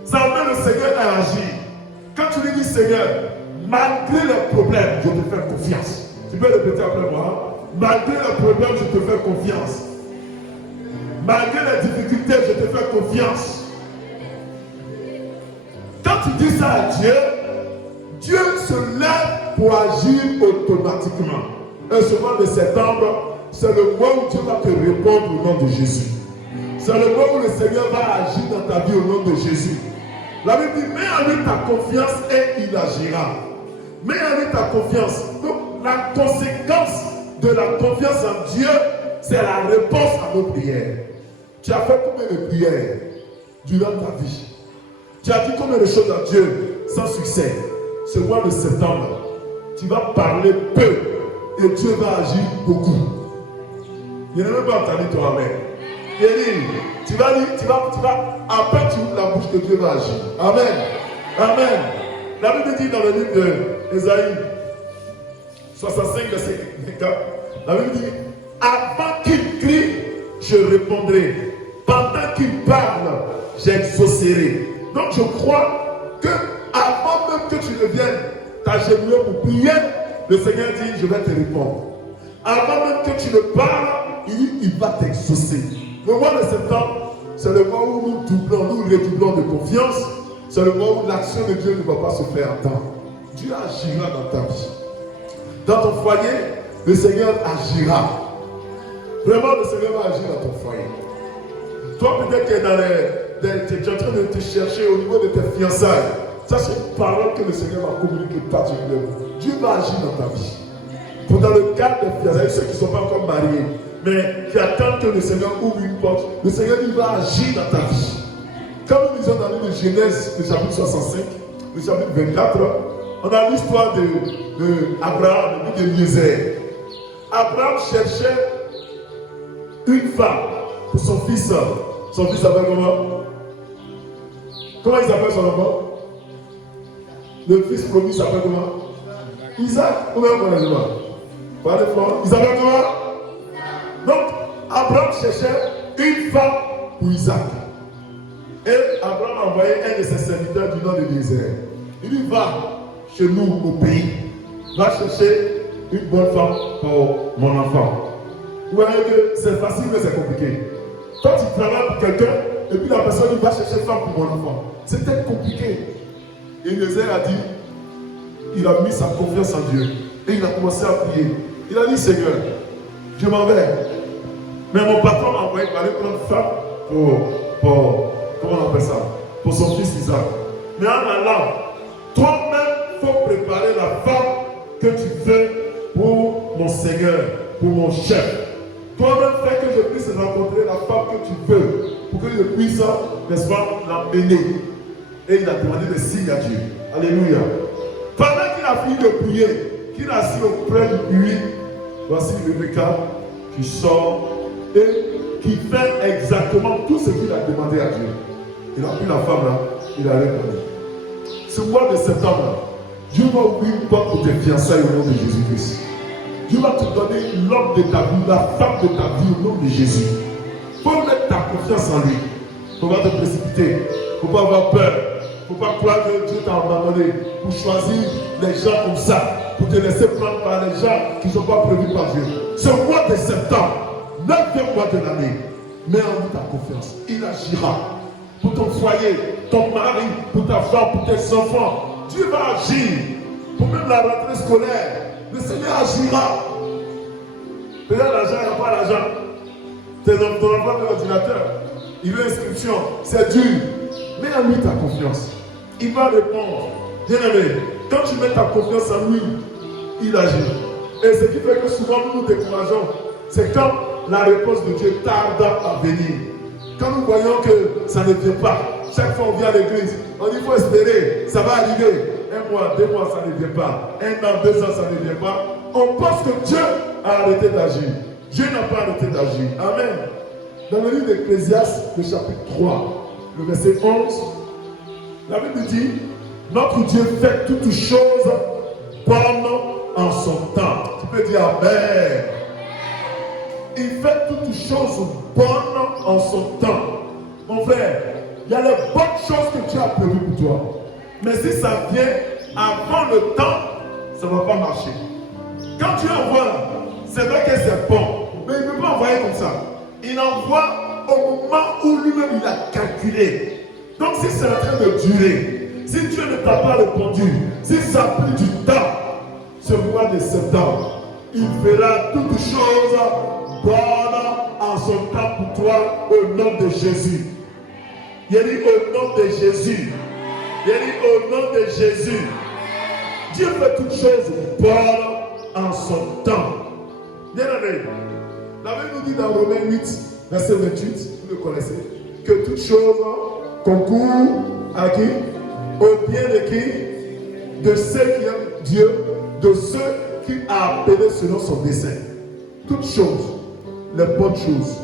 Ça amène le Seigneur à agir. Quand tu lui dis, Seigneur, malgré les problèmes, je te fais confiance. Tu peux répéter après moi. Malgré les problèmes, je te fais confiance. Malgré les difficultés, je te fais confiance. Quand tu dis ça à Dieu, Dieu se lève pour agir automatiquement. Et ce mois de septembre, c'est le mois où Dieu va te répondre au nom de Jésus. C'est le mois où le Seigneur va agir dans ta vie au nom de Jésus. La Bible dit, mets en lui ta confiance et il agira. Mets en lui ta confiance. Donc, la conséquence de la confiance en Dieu, c'est la réponse à nos prières. Tu as fait combien de prières durant ta vie? Tu as dit combien de choses à Dieu sans succès? ce mois de septembre, tu vas parler peu et Dieu va agir beaucoup. Il n'a même pas entendu ton amen. Il dit, tu vas, à peine tu ouvres la bouche que Dieu va agir. Amen. Amen. La Bible dit dans le livre d'Ésaïe 65, verset 4, la Bible dit, avant qu'il crie, je répondrai. Pendant qu'il parle, j'exaucerai. Donc je crois que avant même que tu ne viennes t'agenouiller pour prier, le Seigneur dit, je vais te répondre. Avant même que tu ne parles, il dit, il va t'exaucer. Le mois de septembre, c'est le mois où nous redoublons de confiance. C'est le mois où l'action de Dieu ne va pas se faire attendre. Dieu agira dans ta vie. Dans ton foyer, le Seigneur agira. Vraiment, le Seigneur va agir dans ton foyer. Toi, peut-être que tu es en train de te chercher au niveau de tes fiançailles. Ça, c'est une parole que le Seigneur va communiquer particulièrement. Dieu va agir dans ta vie. Pour dans le cadre des fiançailles, ceux qui ne sont pas encore mariés, mais qui attendent que le Seigneur ouvre une porte, le Seigneur il va agir dans ta vie. Comme nous lisons dans le livre de Genèse, le chapitre 65, le chapitre 24, on a l'histoire d'Abraham, le livre d'Éliézer. Abraham cherchait une femme pour son fils. Son fils s'appelle comment? Comment il s'appelle son enfant? Le fils promis s'appelle comment? Isaac. Comment on dit ça? Parlez fort. Il s'appelle comment? Donc, Abraham cherchait une femme pour Isaac. Et Abraham a envoyé un de ses serviteurs du nom de Éliézer. Il dit, va chez nous au pays. Va chercher une bonne femme pour mon enfant. Vous voyez que c'est facile mais c'est compliqué. Quand tu travailles pour quelqu'un, et puis la personne dit, va chercher une femme pour mon enfant. C'était compliqué. Et Éliézer a dit, il a mis sa confiance en Dieu. Et il a commencé à prier. Il a dit, Seigneur, je m'en vais. Mais mon patron m'a envoyé pour aller prendre une femme pour comment on appelle ça? Pour son fils Isaac. Mais en allant, toi-même, il faut préparer la femme que tu veux pour mon Seigneur, pour mon chef. Toi-même, fais que je puisse rencontrer la femme que tu veux, pour que je puisse, n'est-ce pas, l'emmener. Et il a demandé des signes à Dieu. Alléluia. Pendant qu'il a fini de prier, qu'il a assis auprès du puits, voici Rebecca qui sort et qui fait exactement tout ce qu'il a demandé à Dieu. Il a pris la femme là, il a répondu. Ce mois de septembre, Dieu va ouvrir une porte pour tes fiançailles au nom de Jésus-Christ. Dieu va te donner l'homme de ta vie, la femme de ta vie au nom de Jésus. Il faut mettre ta confiance en lui. Il ne faut pas te précipiter. Il ne faut pas avoir peur. Il ne faut pas croire que Dieu t'a abandonné pour choisir les gens comme ça, pour te laisser prendre par les gens qui ne sont pas prévus par Dieu. Ce mois de septembre, 9e mois de l'année, mets en lui ta confiance. Il agira. Pour ton foyer, ton mari, pour ta femme, pour tes enfants. Dieu va agir. Pour même la rentrée scolaire, le Seigneur agira. Peut-être l'argent, il n'y a pas l'argent. Ton enfant de l'ordinateur, il veut inscription, c'est dur. Mets en lui ta confiance. Il va répondre. Bien aimé, quand tu mets ta confiance en lui, il agit. Et ce qui fait que souvent nous nous décourageons, c'est quand la réponse de Dieu tarde à venir. Quand nous voyons que ça ne vient pas, chaque fois on vient à l'église, on dit il faut espérer, ça va arriver. 1 mois, 2 mois, ça ne vient pas. 1 an, 2 ans, ça ne vient pas. On pense que Dieu a arrêté d'agir. Dieu n'a pas arrêté d'agir. Amen. Dans le livre d'Ecclésiaste, le chapitre 3, le verset 11, la Bible dit, notre Dieu fait toutes choses bonnes en son temps. Tu peux dire Amen. Il fait toutes choses bonnes en son temps. Mon frère, il y a les bonnes choses que Dieu a prévues pour toi. Mais si ça vient avant le temps, ça ne va pas marcher. Quand Dieu envoie, c'est vrai que c'est bon, mais il ne peut pas envoyer comme ça. Il envoie au moment où lui-même il a calculé. Donc si c'est en train de durer, si Dieu ne t'a pas répondu, si ça a pris du temps, ce mois de septembre, il fera toutes choses bonnes en son temps pour toi au nom de Jésus. Il dit au nom de Jésus. Il dit au nom de Jésus. Dieu fait toutes choses bonnes en son temps. Bien aimé, la Bible nous dit dans Romains 8, verset 28, vous le connaissez, que toutes choses concourent à qui? Au bien de qui? de ceux qui aiment Dieu, de ceux qui a appelé selon son dessein. Toutes choses, les bonnes choses,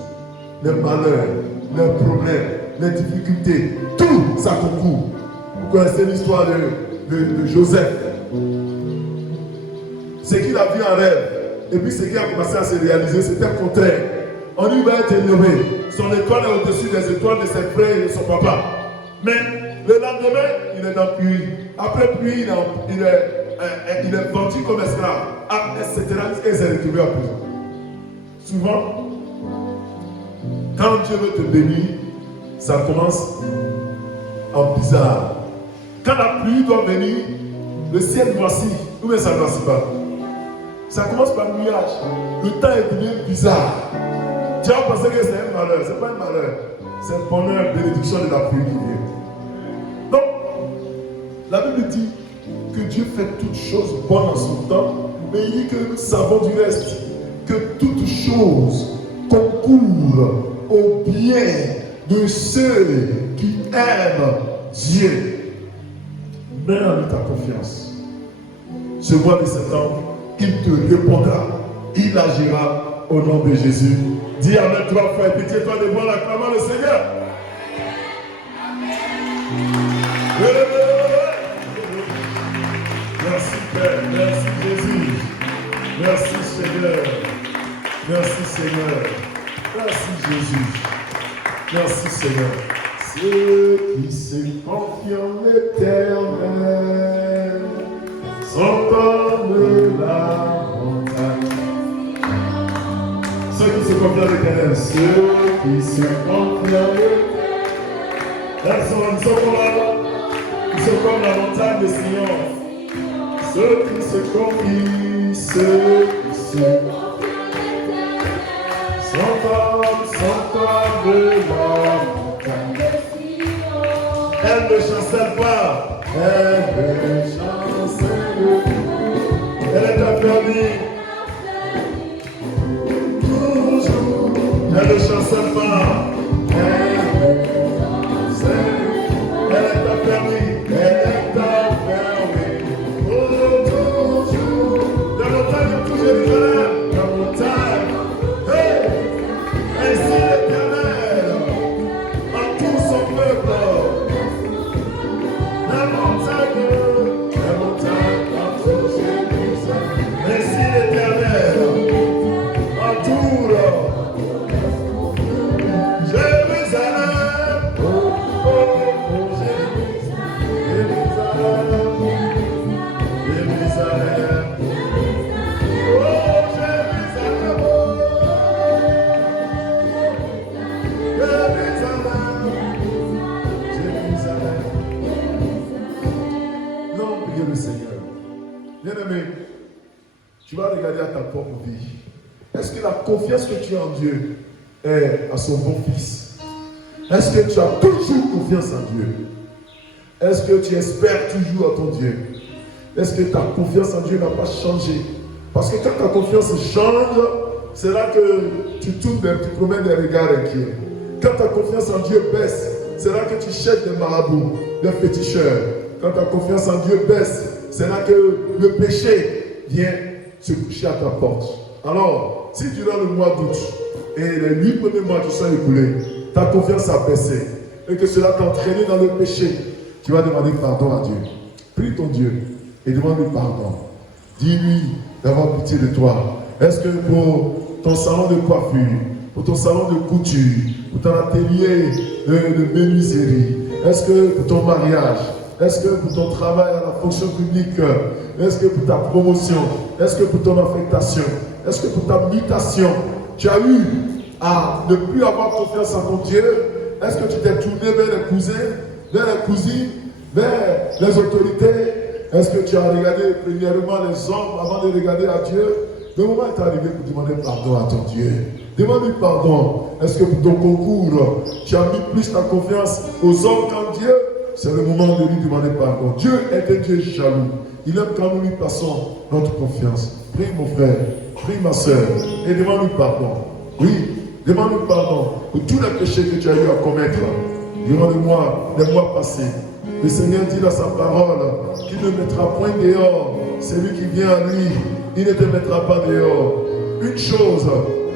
les malheurs, les problèmes, les difficultés, tout ça concourt. Vous connaissez l'histoire de Joseph. Ce qu'il a vu en rêve, et puis ce qui a commencé à se réaliser, c'était le contraire. On lui va être élevé. Son étoile est au-dessus des étoiles de ses frères et de son papa. Mais le lendemain, il est dans le puits. Après puits, il est vendu comme esclave, etc. Et il s'est retrouvé à prison. Souvent, quand Dieu veut te bénir, ça commence en bizarre. Quand la pluie doit venir, le ciel noircit, ou bien ça ne noircit pas. Ça commence par le nuage. Le temps est devenu bizarre. Tu vas penser que c'est un malheur. Ce n'est pas un malheur. C'est un bonheur, bénédiction de la pluie qui vient. Donc, la Bible dit que Dieu fait toutes choses bonnes en son temps, mais il dit que nous savons du reste que toutes choses concourent au bien de ceux qui aiment Dieu. Mets en lui ta confiance. Ce mois de septembre, il te répondra, il agira au nom de Jésus. Dis Amen 3 fois et pitié-toi de moi, l'acclamant le Seigneur. Merci Père, merci Jésus, merci Seigneur, merci Seigneur, merci Jésus, merci Seigneur. Ceux qui se confient en l'Éternel sont comme la montagne. Ceux qui se confient en l'Éternel, ceux qui se confient en l'Éternel, ils sont comme la montagne de Sion. Ceux qui se confient, ceux qui se sont comme la montagne. Elle ne chancelle pas. Elle ne chancelle pas. Elle est affermie. Toujours. Elle ne chancelle pas. Elle est affermie. Elle est affermie. Oh, toujours. La montagne de Jérusalem. La montagne. Hey! Ainsi l'Éternel entoure son peuple. La montagne entoure Jérusalem. Ainsi l'Éternel entoure Jérusalem. Oh, oh, Jérusalem. Jérusalem. Oh, Jérusalem. Jérusalem. Non, priez le Seigneur. Bien-aimé, tu vas regarder à ta propre vie. Est-ce que la confiance que tu as en Dieu est à son bon fils? Est-ce que tu as toujours confiance en Dieu? Est-ce que tu espères toujours en ton Dieu? Est-ce que ta confiance en Dieu n'a pas changé? Parce que quand ta confiance change, c'est là que tu tournes, tu promènes des regards inquiets. Quand ta confiance en Dieu baisse, c'est là que tu cherches des marabouts, des féticheurs. Quand ta confiance en Dieu baisse, c'est là que le péché vient se coucher à ta porte. Alors, si durant le mois d'août et les 8 premiers mois qui sont écoulés, ta confiance a baissé et que cela t'a entraîné dans le péché, tu vas demander pardon à Dieu. Prie ton Dieu et demande-lui pardon. Dis-lui d'avoir pitié de toi. Est-ce que pour ton salon de coiffure, pour ton salon de couture, pour ton atelier de menuiserie, est-ce que pour ton mariage, est-ce que pour ton travail à la fonction publique, est-ce que pour ta promotion, est-ce que pour ton affectation, est-ce que pour ta mutation, tu as eu à ne plus avoir confiance en ton Dieu? Est-ce que tu t'es tourné vers les cousins, vers les cousines, vers les autorités? Est-ce que tu as regardé premièrement les hommes avant de regarder à Dieu? Le moment est arrivé pour demander pardon à ton Dieu. Demande-lui pardon. Est-ce que pour ton concours, tu as mis plus ta confiance aux hommes qu'en Dieu? C'est le moment de lui demander pardon. Dieu est un Dieu jaloux. Il aime quand nous lui passons notre confiance. Prie mon frère, prie ma soeur et demande-lui pardon. Oui, demande-lui pardon pour tous les péchés que tu as eu à commettre durant les mois passés. Le Seigneur dit dans sa parole qui ne mettra point dehors celui qui vient à lui, il ne te mettra pas dehors. Une chose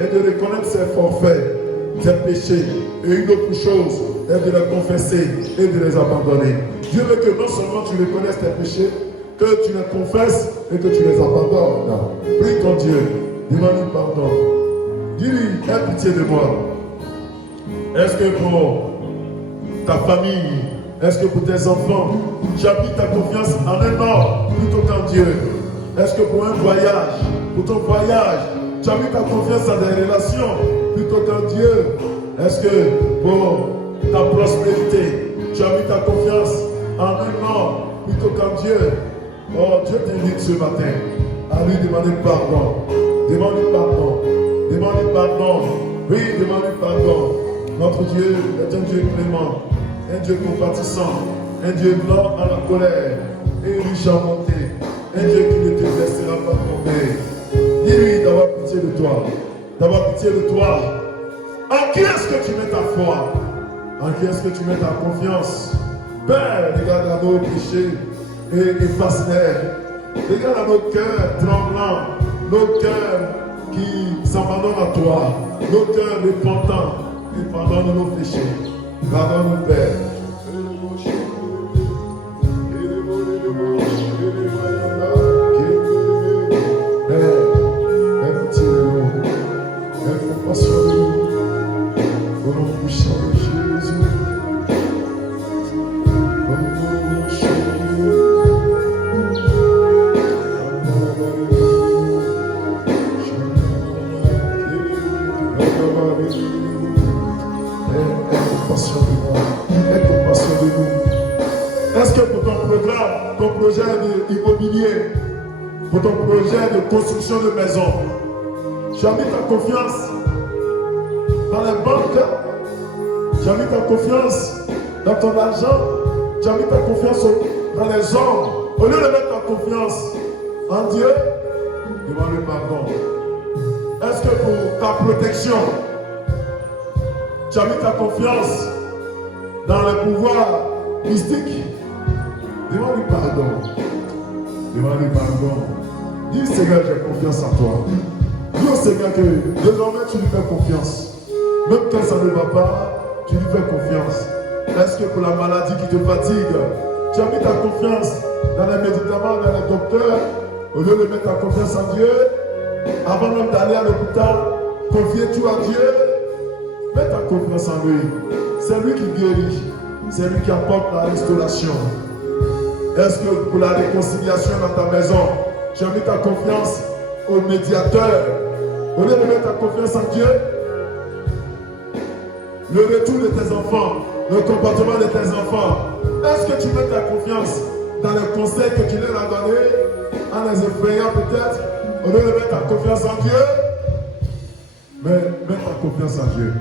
est de reconnaître ses forfaits, ses péchés, et une autre chose est de les confesser et de les abandonner. Dieu veut que non seulement tu reconnaisses tes péchés, que tu les confesses et que tu les abandonnes. Prie ton Dieu, demande-lui pardon. Dis-lui, aie pitié de moi. Est-ce que pour ta famille, est-ce que pour tes enfants, tu as mis ta confiance en un homme plutôt qu'en Dieu? Est-ce que pour un voyage, pour ton voyage, tu as mis ta confiance en des relations plutôt qu'en Dieu? Est-ce que pour ta prospérité, tu as mis ta confiance en un homme plutôt qu'en Dieu? Oh, Dieu t'invite ce matin à lui demander pardon. Demande-lui pardon. Demande-lui pardon. Oui, demande-lui pardon. Notre Dieu est un Dieu clément, un Dieu compatissant, un Dieu lent à la colère et riche en bonté, un Dieu qui ne te laissera pas tomber. Dis-lui d'avoir pitié de toi, d'avoir pitié de toi. En qui est-ce que tu mets ta foi? En qui est-ce que tu mets ta confiance? Père, regarde à nos péchés et efface-les. Regarde à nos cœurs tremblants, nos cœurs qui s'abandonnent à toi, nos cœurs repentants. Et pardonne nos péchés. Pardonne, Père. Aie pitié de nous. Aie compassion de nous. Au nom puissant de Jésus. Au nom de Jésus. Aie compassion de nous. Est-ce que pour ton programme, ton projet immobilier, pour ton projet de construction de maison, tu as mis ta confiance dans les banques, tu as mis ta confiance dans ton argent, tu as mis ta confiance dans les hommes. Au lieu de mettre ta confiance en Dieu, demande-lui pardon. Est-ce que pour ta protection, tu as mis ta confiance dans les pouvoirs mystiques? Demande-lui pardon. Demande-lui pardon. Dis Seigneur, j'ai confiance en toi. Dis au Seigneur que désormais tu lui fais confiance. Même quand ça ne va pas, tu lui fais confiance. Est-ce que pour la maladie qui te fatigue, tu as mis ta confiance dans les médicaments, dans les docteurs, au lieu de mettre ta confiance en Dieu, avant même d'aller à l'hôpital, confie tout à Dieu? Mets ta confiance en lui. C'est lui qui guérit. C'est lui qui apporte la restauration. Est-ce que pour la réconciliation dans ta maison, tu as mis ta confiance au médiateur? Au lieu de mettre ta confiance en Dieu, le retour de tes enfants, le comportement de tes enfants, est-ce que tu mets ta confiance dans les conseils que tu leur as donnés, en les effrayant peut-être, au lieu de mettre ta confiance en Dieu? Mais mets ta confiance en Dieu.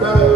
Père,